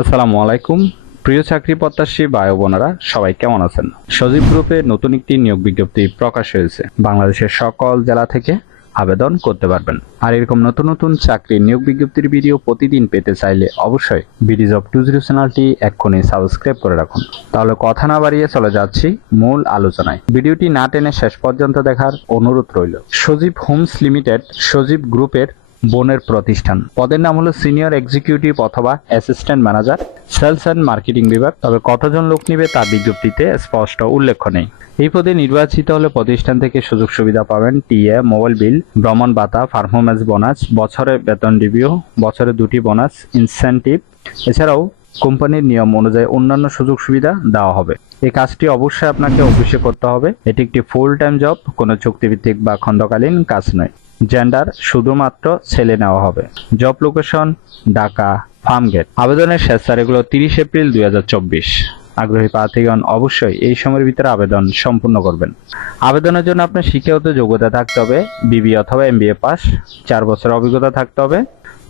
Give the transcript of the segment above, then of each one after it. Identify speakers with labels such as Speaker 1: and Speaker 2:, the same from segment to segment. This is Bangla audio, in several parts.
Speaker 1: আসসালামু আলাইকুম। প্রিয় চাকরি প্রত্যাশী ও বোনেরা, সবাই কেমন আছেন? সজীব গ্রুপে নতুন একটি নিয়োগ বিজ্ঞপ্তি প্রকাশ হয়েছে। বাংলাদেশের সকল জেলা থেকে আবেদন করতে পারবেন। আর এরকম নতুন নতুন চাকরির নিয়োগ বিজ্ঞপ্তির ভিডিও প্রতিদিন পেতে চাইলে অবশ্যই বিডিজ অফ টু জিরো চ্যানেলটি এক্ষুনি সাবস্ক্রাইব করে রাখুন। তাহলে কথা না বাড়িয়ে চলে যাচ্ছি মূল আলোচনায়। ভিডিওটি না টেনে শেষ পর্যন্ত দেখার অনুরোধ রইল। সজীব হোমস লিমিটেড সজীব গ্রুপের বোনের প্রতিষ্ঠান। পদের নাম হলো সিনিয়র এক্সিকিউটিভ অথবা assistant manager, sales and marketing বিভাগ। তবে কতজন লোক নিবে তার বিজ্ঞপ্তিতে স্পষ্ট উল্লেখ নেই। এই পদে নির্বাচিত হলে প্রতিষ্ঠান থেকে সুযোগ সুবিধা পাবেন টিএ, মোবাইল বিল, ভ্রমণ ভাতা পারফরমেন্স বোনাস, বছরে বেতন রিভিউ বছরে দুটি বোনাস ইনসেন্টিভ এছাড়াও কোম্পানির নিয়ম অনুযায়ী অন্যান্য সুযোগ সুবিধা দেওয়া হবে। এই কাজটি অবশ্যই আপনাকে অফিসে করতে হবে। এটি একটি ফুল টাইম জব কোনো চুক্তিভিত্তিক বা খণ্ডকালীন কাজ নয়। জেন্ডার শুধুমাত্র ছেলে নেওয়া হবে। জব লোকেশন ঢাকা ফার্মগেট আবেদনের শেষ তারিখ হলো তিরিশ এপ্রিল দুই হাজার চব্বিশ। আগ্রহী প্রার্থীগণ অবশ্যই এই সময়ের ভিতরে আবেদন সম্পূর্ণ করবেন। আবেদনের জন্য আপনার শিক্ষাগত যোগ্যতা থাকতে হবে বিবি অথবা এমবিএ পাস চার বছর অভিজ্ঞতা থাকতে হবে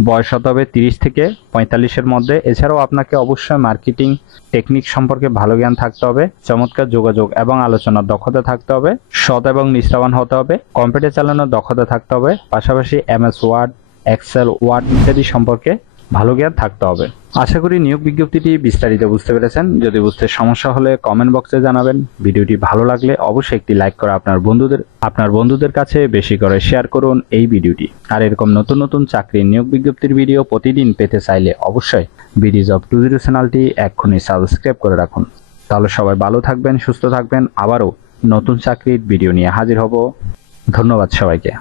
Speaker 1: বয়স হতে হবে তিরিশ থেকে পঁয়তাল্লিশের মধ্যে। এছাড়াও আপনাকে অবশ্যই মার্কেটিং টেকনিক সম্পর্কে ভালো জ্ঞান থাকতে হবে, চমৎকার যোগাযোগ এবং আলোচনার দক্ষতা থাকতে হবে, সৎ এবং নিষ্ঠাবান হতে হবে কম্পিউটার চালানোর দক্ষতা থাকতে হবে, পাশাপাশি এমএস ওয়ার্ড এক্সেল ওয়ার্ড ইত্যাদি সম্পর্কে ভালো জ্ঞান থাকতে হবে। আশা করি নিয়োগ বিজ্ঞপ্তিটি বিস্তারিত বুঝতে পেরেছেন। যদি বুঝতে সমস্যা হলে কমেন্ট বক্সে জানাবেন। ভিডিওটি ভালো লাগলে অবশ্যই একটি লাইক করে আপনার বন্ধুদের আপনার বন্ধুদের কাছে বেশি করে শেয়ার করুন এই ভিডিওটি। আর এরকম নতুন নতুন চাকরির নিয়োগ বিজ্ঞপ্তির ভিডিও প্রতিদিন পেতে চাইলে অবশ্যই বিডিজ অফ টু জিরো চ্যানেলটি এক্ষুনি সাবস্ক্রাইব করে রাখুন। তাহলে সবাই ভালো থাকবেন, সুস্থ থাকবেন। আবারও নতুন চাকরির ভিডিও নিয়ে হাজির হব। ধন্যবাদ সবাইকে।